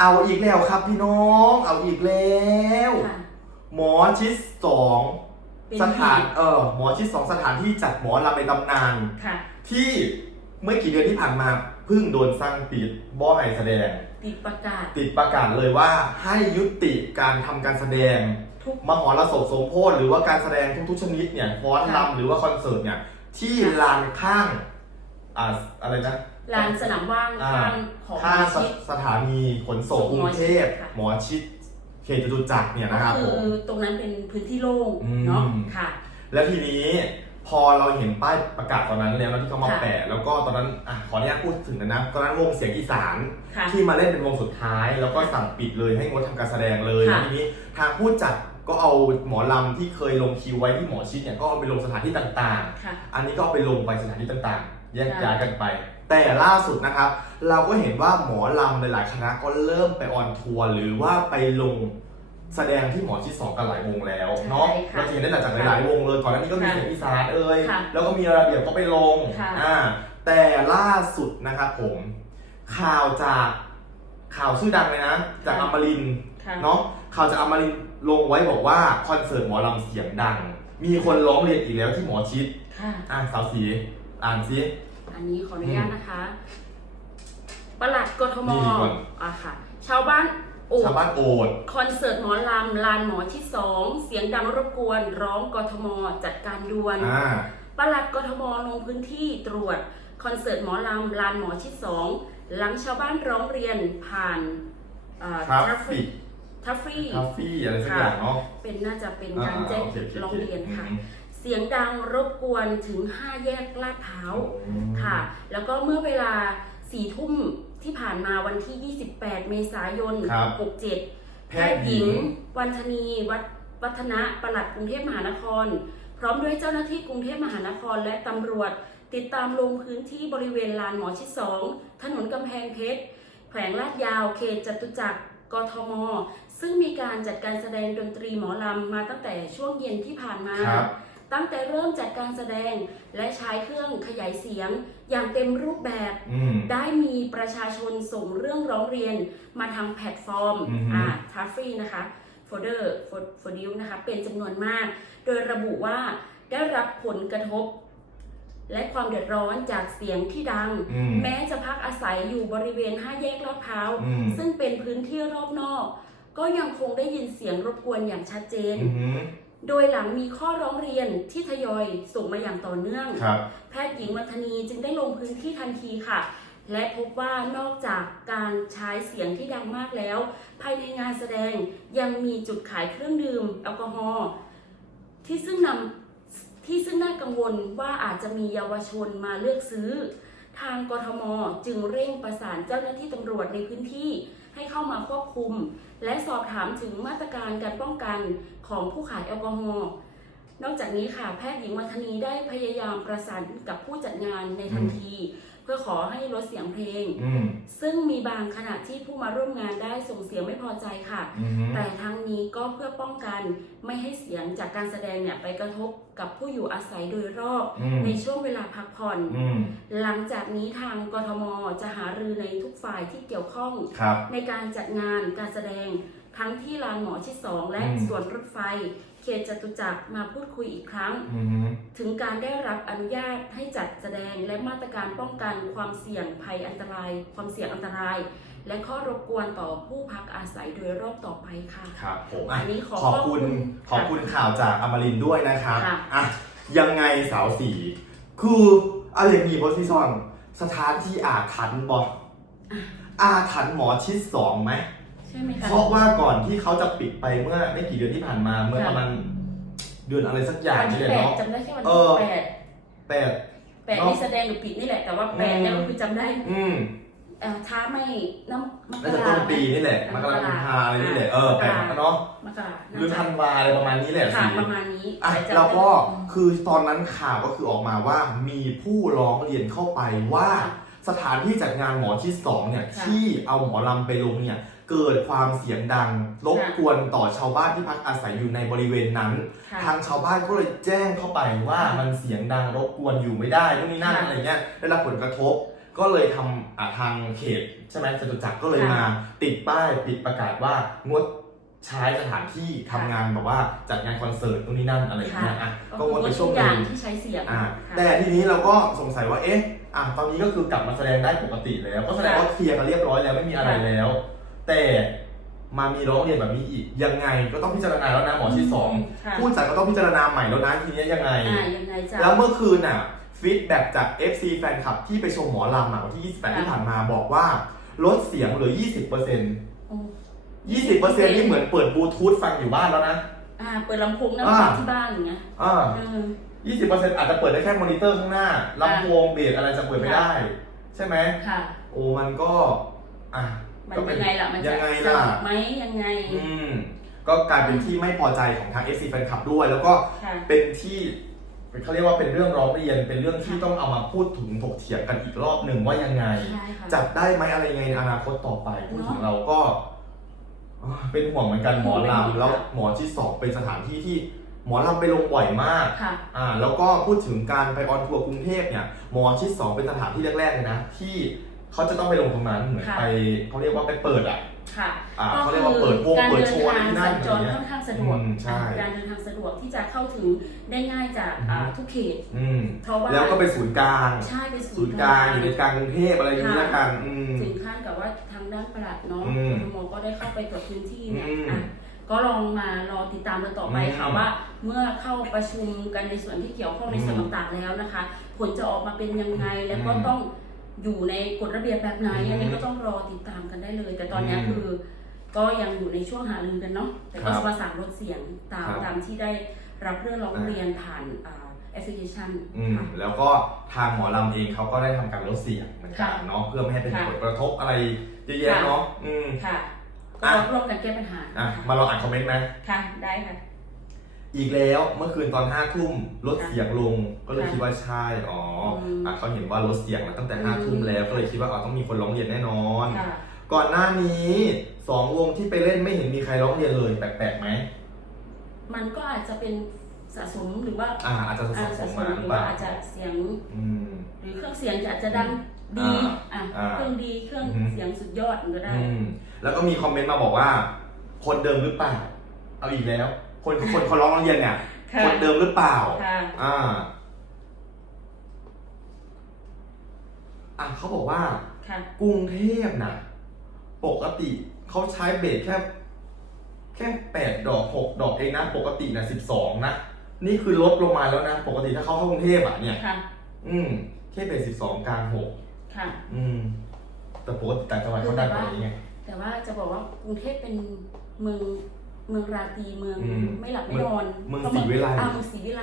เอาอีกแล้วครับพี่น้อง เอาอีกแล้ว ค่ะ หมอชิดสองเป็นสถานเออหมอชิดสองสถานที่จัดหมอลำในตำนาน ค่ะ ที่เมื่อกี่เดือนที่ผ่านมาเพิ่งโดนสร้างปิดบ่อให้แสดง ติดประกาศติดประกาศเลยว่าให้ยุติการทำการแสดง ทุก มหรสพสมโพธิหรือว่าการแสดงทุกๆชนิดเนี่ยฟ้อนค่ะ รำหรือว่าคอนเสิร์ตเนี่ยที่ค่ะลานข้างอ่าอะไรนะ ลานสนามว่างอ่า ข้างของข้างสชิด สถานีขนส่งกรุงเทพค่ะ หมอชิดเขตจตุจักรเนี่ยก็นะครับคืผอมตรงนั้นเป็นพื้นที่โล่งอืม เนาะค่ะ แล้วทีนี้พอเราเห็นป้ายประกาศตอนนั้นแล้วนะที่เขามาค่ะ แปะแล้วก็ตอนนั้นอะขออนุญาตพูดถึงนะนะตอนนั้นวงเสียงอีสาน ค่ะ ที่มาเล่นเป็นวงสุดท้าย แล้วก็สั่งปิดเลยให้งดทำการแสดงเลยค่ะแล้วทีนี้ทางผู้จัดก็เอาหมอลำที่เคยลงคิวไว้ที่หมอชิดเนี่ยก็เอาไปลงสถานที่ต่างค่ะ ๆ อันนี้ก็เอาไปลงไปสถานที่ต่างๆ แยกค่ะย้ายกันไป แต่ล่าสุดนะครับ เราก็เห็นว่าหมอลำหลายๆคณะก็เริ่มไปออนทัวร์หรือว่าไปลงแสดงที่หมอชิดสองกันหลายวงแล้วเนาะใช่ค่ะเราจะเห็นได้จากหลายๆวงเลยก่อนหน้านี้ก็มีค่ะเสียงอีสานเอ่ยค่ะแล้วก็มีระเบียบก็ไปลงค่ะ อ่าแต่ล่าสุดนะครับผม ข่าวจากข่าวชื่อดังเลยนะ จากอมรินทร์ ค่ะ เนาะข่าวจากอมรินทร์ลงไว้บอกว่าคอนเสิร์ตหมอลำเสียงดัง มีคนร้องเรียนอีกแล้วที่หมอชิดค่ะ อะสาวสี อ่านซิ อันนี้ขออนุญาตนะคะปลัดกทมนี่ก่อน อะค่ะ ชาวบ้านโอชาวบ้านโอด คอนเสิร์ตหมอลำลานหมอที่สองเสียงดังรบกวน ร้องกทมจัดการด่วน อ่า ปลัดกทมลงพื้นที่ตรวจ คอนเสิร์ตหมอลำลานหมอที่สองหลังชาวบ้านร้องเรียนผ่านทราฟทัฟฟิฟี่กทัฟฟี่คาฟี่อะไรสักอย่างเนาะเป็นน่าจะเป็นอ่การแจ้งโอคโคร้องเรียนค่ะ อืม เสียงดังรบกวนถึง 5 แยกลาดพร้าวอืมค่ะ แล้วก็เมื่อเวลาสี่ทุ่มที่ผ่านมาวันที่ 28 เมษายน ครับ67 แพแพททย์ย์หหญิญิงงวันธนีวัฒวัฒนะปลัดกรุงเทพมหานคร พร้อมด้วยเจ้าหน้าที่กรุงเทพมหานครและตำรวจ ติดตามลงพื้นที่บริเวณลานหมอชิดสองถนนกำแพงเพชรแขวงลาดยาวเขตจตุจักรกทม ซึ่งมีการจัดการแสดงดนตรีหมอลำมาตั้งแต่ช่วงเย็นที่ผ่านมา ครับ ตั้งแต่เริ่มจัดการแสดงและใช้เครื่องขยายเสียงอย่างเต็มรูปแบบ อืม ได้มีประชาชนส่งเรื่องร้องเรียนมาทางแพลตฟอร์มอือฮึ อ่าทัฟฟี่นะคะโฟเดอร์โฟดิวนะคะ เป็นจำนวนมาก โดยระบุว่าได้รับผลกระทบ และความเดือดร้อนจากเสียงที่ดัง อืม แม้จะพักอาศัยอยู่บริเวณห้าแยกลาดพร้าว อืม ซึ่งเป็นพื้นที่รอบนอก ก็ยังคงได้ยินเสียงรบกวนอย่างชัดเจน อือหือ โดยหลังมีข้อร้องเรียนที่ทยอยส่งมาอย่างต่อเนื่องครับแพทย์หญิงวัฒนีจึงได้ลงพื้นที่ทันทีค่ะ และพบว่านอกจากการใช้เสียงที่ดังมากแล้ว ภายในงานแสดงยังมีจุดขายเครื่องดื่มแอลกอฮอล์ที่ซึ่งนำที่ซึ่งน่ากังวลว่าอาจจะมีเยาวชนมาเลือกซื้อ ทางกทมจึงเร่งประสานเจ้าหน้าที่ตำรวจในพื้นที่ให้เข้ามาควบคุม และสอบถามถึงมาตรการการป้องกันของผู้ขายแอลกอฮอล์นอกจากนี้ค่ะแพทย์หญิงวัฒนีได้พยายามประสานกับผู้จัดงานในทันที พื่อขอให้ลดเสียงเพลง อืมซึ่งมีบางขณะที่ผู้มาร่วมงานได้ส่งเสียงไม่พอใจค่ะ อือหือแต่ทั้งนี้ก็เพื่อป้องกันไม่ให้เสียงจากการแสดงเนี่ยไปกระทบกับผู้อยู่อาศัยโดยรอบ อืมในช่วงเวลาพักผ่อน อืมหลังจากนี้ทางกทมจะหารือในทุกฝ่ายที่เกี่ยวข้อง ครับ ในการจัดงานการแสดงทั้งที่ลานหมอชิดสองและอืม สวนรถไฟ เขตจตุจักรมาพูดคุยอีกครั้ง อือหือถึงการได้รับอนุญาตให้จัดแสดงและมาตรการป้องกันความเสี่ยงภัยอันตราย ความเสี่ยงอันตราย และข้อรบกวนต่อผู้พักอาศัยโดยรอบต่อไปค่ะ ครับผมอะอันนี้ขอขอบคุณขขออบบคุคุณณข่าวจากอมรินทร์ด้วยนะครับค่ะ อะยังไงสาวสี คือเอาอย่างนี้บอสซี่ซอนสถานที่อาถรรพ์บออาถรรพ์หมอชิดสองไหม ใช่ไหมคะ เพราะว่าก่อนที่เขาจะปิดไปเมื่อไม่กี่เดือนที่ผ่านมาเมื่อค่ะ ประมาณเดือนอะไรสักอย่างวันนี่ที่แหละแปดเนาะ จำได้แค่วันเอที่อ แปดแปดแปดเนอะนี่แสดงหรือปิดนี่แหละแต่ว่าแปดเนี่ยก็คือจำได้อืมเอ่อช้าไม่น้ำมกน่าจะราต้นปีนี่แหละมกราคมพาอะไรนี่แหละเออแปดเนาะมกราหรือธันวาอะไรประมาณนี้แหละค่ะสิ ประมาณนี้อะแต่จำแล้วก็ได้คือตอนนั้นข่าวก็คือออกมาว่ามีผู้ร้องเรียนเข้าไปว่า สถานที่จัดงานหมอชิดสองเนี่ยค่ะที่เอาหมอลำไปลงเนี่ย เกิดความเสียงดังรบกวนต่อชาวบ้านที่พักอาศัยอยู่ในบริเวณนั้นค่ะทางชาวบ้านก็เลยแจ้งเข้าไปว่าค่ะมันเสียงดังรบกวนอยู่ไม่ได้นู่นนี่นั่นค่ะอะไรเงี้ยได้รับผลกระทบก็ก็เลยทำอ่าทางเขตใช่ไหมจตุจักรก็เลยค่ะมาติดป้ายปิดประกาศว่างดใช้สถานที่ทำงานแบบว่าจัดงานคอนเสิร์ตตรงนี้นั่นอะไรอย่างเงี้ยอะก็ก็คืงดอไปว่าช่ทุวงกหอย่านึ่งงที่ใช้เสียงอ่าค่ะแต่ทีนี้เราก็สงสัยว่าเอ๊ะอะตอนนี้ก็คือกลับมาแสดงได้ปกติแล้ว ก็แสดงว่าเคลียร์กันเรียบร้อยแล้วไม่มีอะไรแล้ว แต่มามีร้องเรียนแบบนี้อีก ยังไงก็ต้องพิจารณาแล้วนะหมอที่สองค่ะผู้จัดก็ต้องพิจารณาใหม่แล้วนะทีนี้ยังไง อ่ายังไงจ๊ะแล้วเมื่อคืนน่ะฟีดแบ็กจาก FC แฟนคลับที่ไปชมหมอลำอะวันที่ 28ค่ะที่ผ่านมาบอกว่า ลดเสียงเหลือ 20%โอ้ 20%นี่เหมือนเปิดบลูทูธฟังอยู่บ้านแล้วนะ อ่า เปิดลำโพงนั่งอ่า ฟังที่บ้านอย่างเงี้ยอ่า เออ 20%อาจจะเปิดได้แค่มอนิเตอร์ข้างหน้าลำโพงเบสอะไรจะเปิดไม่ได้ ใช่ไหม ค่ะ โอ้มันก็ อะ มันก็เป็ยังไงล่ะ มันจะยังไงสล่ะนุกไหมยังไงอืมก็กลายเป็นที่ไม่พอใจของทาง FC แฟนคลับด้วย แล้วก็ค่ะ เป็นที่เขาเรียกว่าเป็นเรื่องร้องเรียน เป็นเรื่องที่ต้องเอามาพูดถึงถกเถียงกันอีกรอบหนึ่งว่ายังไง ใช่ค่ะ จัดได้ไหมอะไรยังไงในอนาคตต่อไปพูดถึงเนอะเราก็อ่าเป็นห่วงเหมือนกันหมอเป็นห่วงลำแล้วหมอที่สองเป็นสถานที่ที่หมอลำไปลงบ่อยมาก ค่ะ อ่าแล้วก็พูดถึงการไปออนทัวร์กรุงเทพเนี่ยหมอชิดสองเป็นสถานที่แรกๆเลยนะที่ เขาจะต้องไปลงตรงนั้นเหมือนค่ะ ไปเขาเรียกว่าไปเปิดอะ ค่ะอ่าก็เขาเรีคืยกว่าเปิดวงการเปิดเดินโชว์อะไรทางที่นั่สันญจอะไรรเงี้ยค่อนข้างสะดวกอืมใช่การเดินทางสะดวกที่จะเข้าถึงได้ง่ายจากอือฮึ อ่าทุกเขต อืมเพราะว่าแล้วก็เป็นศูนย์กลาง ใช่ไปศูนย์กลางอยู่ในกลางกรุงเทพอะไรอย่างนี้ค่ะละกันอืม ถึงขั้นกับว่าทางด้านปลัดเนาะอืมกทมก็ได้เข้าไปตรวจพื้นที่เนี่ยอืมอะก็ลองมารอติดตามกันต่อไปค่ะอืมว่า เมื่อเข้าประชุมกันในส่วนที่เกี่ยวข้องในส่วนอืมต่างๆแล้วนะคะ ผลจะออกมาเป็นยังไงแล้วก็อืมต้อง อยู่ในกฎระเบียบแบบไหนอืมอันนี้ก็ต้องรอติดตามกันได้เลย แต่ตอนเนี้ยอืมคือ ก็ยังอยู่ในช่วงหารือกันเนาะแต่ก็ครับประสานลดเสียงตามครับตามที่ได้รับเรื่องร้องเรียนผ่านอ่าแอปพลิเคชันอืมค่ะแล้วก็ทางหมอลำเองเขาก็ได้ทำการลดเสียงเหมือนกันค่ะเนาะเพื่อไม่ให้เป็นค่ะผลกระทบอะไรเยอะแยะค่ะเนาะอืมค่ะอะก็ร่วมกันแก้ปัญหาอะค่ะมาลองอ่านคอมเมนต์ไหมค่ะได้ค่ะ อีกแล้วเมื่อคืนตอนห้าทุ่มลดค่ะเสียงลงก็เลยค่ะคิดว่าใช่อ๋ออมอะเขาเห็นว่าลดเสียงมาตั้งแต่อืมห้าทุ่มแล้วก็เลยคิดว่าอ๋อต้องมีคนร้องเรียนแน่นอนค่ะก่อนหน้านี้สองวงที่ไปเล่นไม่เห็นมีใครร้องเรียนเลยแปลกๆไหมมันก็อาจจะเป็นสะสมหรือว่าอ่าอาจจะสะอ่าสสะมสมามหรือเปว่าล่าอาจจะเสียงอืมหรือเครื่องเสียงอาจจะดังดีอ่าอะอ่าเครื่องดีเครื่องอือฮึเสียงสุดยอดมันก็ได้อืมแล้วก็มีคอมเมนต์มาบอกว่า คนเดิมหรือเปล่าเอาอีกแล้ว คนคนเขาร้องเรียนเนี่ยค่ะคนเดิมหรือเปล่า ค่ะอ่า อะเขาบอกว่า ค่ะกรุงเทพน่ะ ปกติเขาใช้เบสแค่ แค่แปดดอกหกดอกเองนะ ปกตินะสิบสองนะ นี่คือลดลงมาแล้วนะ ปกติถ้าเขาเข้ากรุงเทพอะเนี่ย ค่ะอืมแค่เบสสิบสองกลางหกค่ะ อืม แต่ปกติต่างจังหวัดเขาได้กว่านี้ไง แต่ว่าจะบอกว่ากรุงเทพเป็นเมือง เมืองราตรีเมืองอืมไม่หลับไม่นอนเมืองพราะศรีวิไล อ่าเมืองศรีวิไล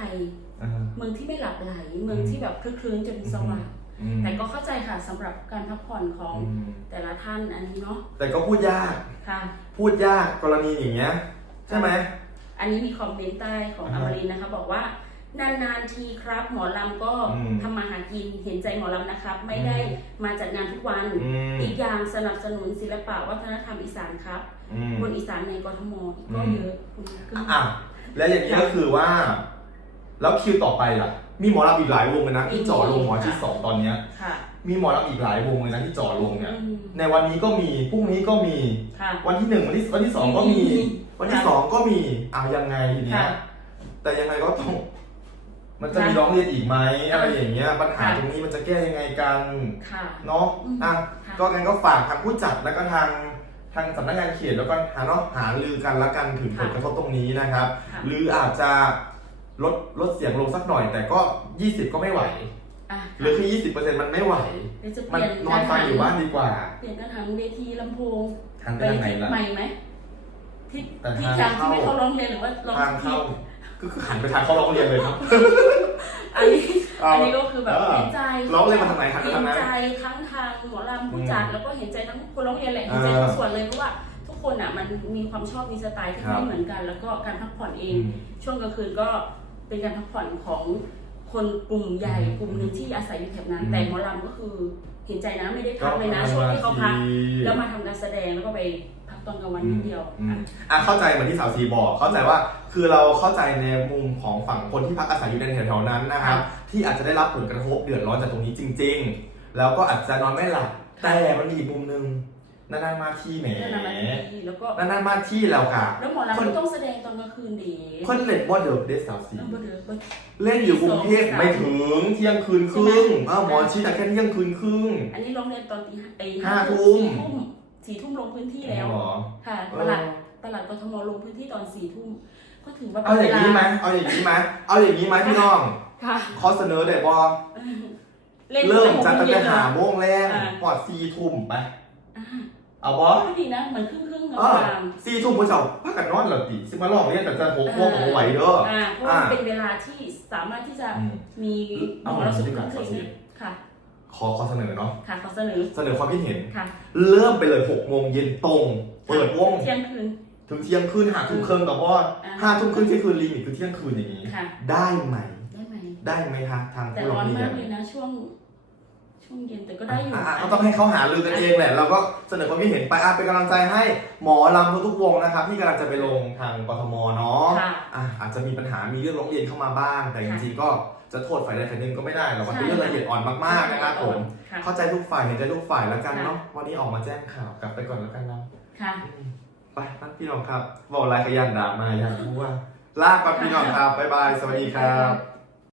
อ่า เมืองที่ไม่หลับไหล เมืองอืมที่แบบคลึกคลื้นจนสว่าง อืมแต่ก็เข้าใจค่ะสำหรับการพักผ่อนของอืมแต่ละท่านอันนี้เนาะแต่ก็พูดยาก ค่ะ พูดยากกรณีอย่างเงี้ย ใช่ไหม อันนี้มีคอมเมนต์ใต้ของออ่าฮะ มรินทร์นะคะ บอกว่า นานๆทีครับ หมอลำก็อืมทำมาหากินเห็นใจหมอลำนะครับ ไม่ได้มาจัดงานทุกวัน อืม อีกอย่างสนับสนุนศิลปะวัฒนธรรมอีสานครับ อืม คนอีสานในกรทมอีกก็อืมเยอะคุณกึ้ง อะแล้วอย่างนี้ก็คือว่า แล้วคิวต่อไปล่ะ มีหมอลำอีกหลายวงเลยนะที่จ่อลงหมอที่สองตอนเนี้ย ค่ะ มีหมอลำอีกหลายวงเลยนะที่จ่อลงเนี่ย อืมในวันนี้ก็มีพรุ่งนี้ก็มี ค่ะ วันที่หนึ่งวันที่วันที่สองก็มี มีวันที่สองก็มีเอายังไงทีเนี้ยค่ะ แต่ยังไงก็ต้อง มันจะค่ะมีร้องเรียนอีกไหมอะไรอย่างเงี้ยปัญหาค่ะตรงนี้มันจะแก้ยังไงกันค่ะ เนาะอืมอะค่ะก็งั้นก็ฝากทางผู้จัดแล้วก็ทางทางสำนักงานเขตแล้วก็หาเนาะหาลือกันละกันถึงผลกระทบตรงนี้นะครับค่ะหรืออาจจะลดลดเสียงลงสักหน่อย แต่ก็ 20 ก็ไม่ไหวอะหรือคือ20%มันไม่ไหวเดี๋ยวจะเปมันลี่ยนนอนฟังอยู่บ้านดีกว่า เปลี่ยนการหันเวทีลำโพงทางไปด้านไหนที่ล่ะใหม่ไหมที่แต่ที่ทางทางที่เข้าไม่เขาร้องเรียนหรือว่าร้องทางที่เข้า ก็คือหันไปทางเขาร้องเรียนเลยครับอันนี้เอาอันนี้ก็คือแบบเออเห็นใจร้องเรียนมาทางไหนหันไปเห็ทางนนั้นใจทั้งทางหมอลำผู้จัดอืมแล้วก็เห็นใจทั้งคนร้องเรียนแหละเห็นใจเออทุกส่วนเลยเพราะว่าทุกคนอะมันมีความชอบมีสไตล์ที่ครับไม่เหมือนกัน แล้วก็การพักผ่อนเออืงมช่วงกลางคืนก็เป็นการพักผ่อนของคนกลุ่มใหญ่อืมกลุ่มหนึ่งที่อาศัยอยู่แถบนั้น อืมแต่หมอลำก็คือ เห็นใจนะไม่ได้พักเลยนะช่วงที่เขาพักแล้วมาทำการแสดงแล้วก็ไปพักตอนกลางวันนิดเดียวอืมอะอะเข้าใจเหมือนที่สาวซีบอก เข้าใจว่าคือเราเข้าใจในมุมของฝั่งคนที่พักอาศัยอยู่ในแถวๆนั้นนะครับที่อาจจะได้รับผลกระทบเดือดร้อนจากตรงนี้จริง ๆ แล้วก็อาจจะนอนไม่หลับค่ะแต่มันมีอีกมุมหนึง นานๆมาที่แหมเรื่องนำมาที่แล้วก็นานๆมาที่แล้วค่ะแล้วหมอลำก็ต้องแสดงตอนกลางคืนดีคนเล่นว่าเดิมเดสาวสีเรื่องบ่เดือบ่ เล่นอยู่กรุงเทพสองสามไม่ถึงเที่ยงคืนครึ่งใช่ไหมเออหมอชิดแต่แค่เที่ยงคืนครึ่ง อันนี้ร้องเรียนตอนตีไอ้ห้าทุ่ม สี่ทุ่มสี่ทุ่มลงพื้นที่แล้วหรอค่ะเอตลาดอตลาดกทมลงพื้นที่ตอนสี่ทุ่มก็ถือว่าเอาเป็นอเวย่างลานี้ไหมเอาอย่างนี้ไหมเอาอย่างนี้ไหมพี่น้องค่ะ ขอเสนอเลยบอล่นเริ่มตั้จากงตั้งแต่แต่หหากโมโมงงแรงอ่า พอดสี่ทุ่มไป อ่า เอาบอก็ดีนะเหมือนครึ่งครึ่งๆเออกลางสี่ทุ่มพวกเจ้าพักกันนอนเหรอติสิมาลองเรียนแต่จะหกโมงผมไหวเด้อๆอ่าเพราะว่าอ่ามันเป็นเวลาที่สามารถที่จะอืมมีหเอามอเราสุขดีกภาว่าพเพลงนี้ค่ะขอขอเสนอเนาะค่ะขอเสนอเสนอความคิดเห็นค่ะเริ่มไปเลยหกโมงเย็นตรงเปิดวงเที่ยงคืนถึงเที่ยงคืนหาทุ่มครึ่งแต่ว่าอ่าห้าทุ่มครึ่งเที่ยงคืนลิมิตคือเที่ยงคืนอย่างนี้ค่ะได้ไหมได้ไหมได้ไหมคะทางแต่ผู้ร้ร้อองนเรียมานกเลยนะช่วง ช่วงเย็นแต่ก็ได้อยู่อะก็ต้องให้เขาหาลือกันเองแหละ เราก็เสนอความคิดเห็นไปอะเป็นกำลังใจให้หมอลำทุกๆวงนะครับ ที่กำลังจะไปลงทางกทมเนาะค่ะ อะอาจจะมีปัญหามีเรื่องร้องเรียนเข้ามาบ้าง แต่จริงๆก็จะโทษฝ่ายใดฝ่ายหนึ่งก็ไม่ได้หรอกมันเป็นเรื่องละเอียดอ่อนมากๆนะครับผม ค่ะ เข้าใจทุกฝ่ายเห็นใจทุกฝ่ายแล้วกันค่ะเนาะวันนี้ออกมาแจ้งข่าวกลับไปก่อนแล้วกันเนาะค่ะอืมไปนั่นพี่น้องครับบอกอะไรขยันด่ามาอย่างทั่วลาก่อนพี่น้องครับบ๊ายบายสวัสดีครับ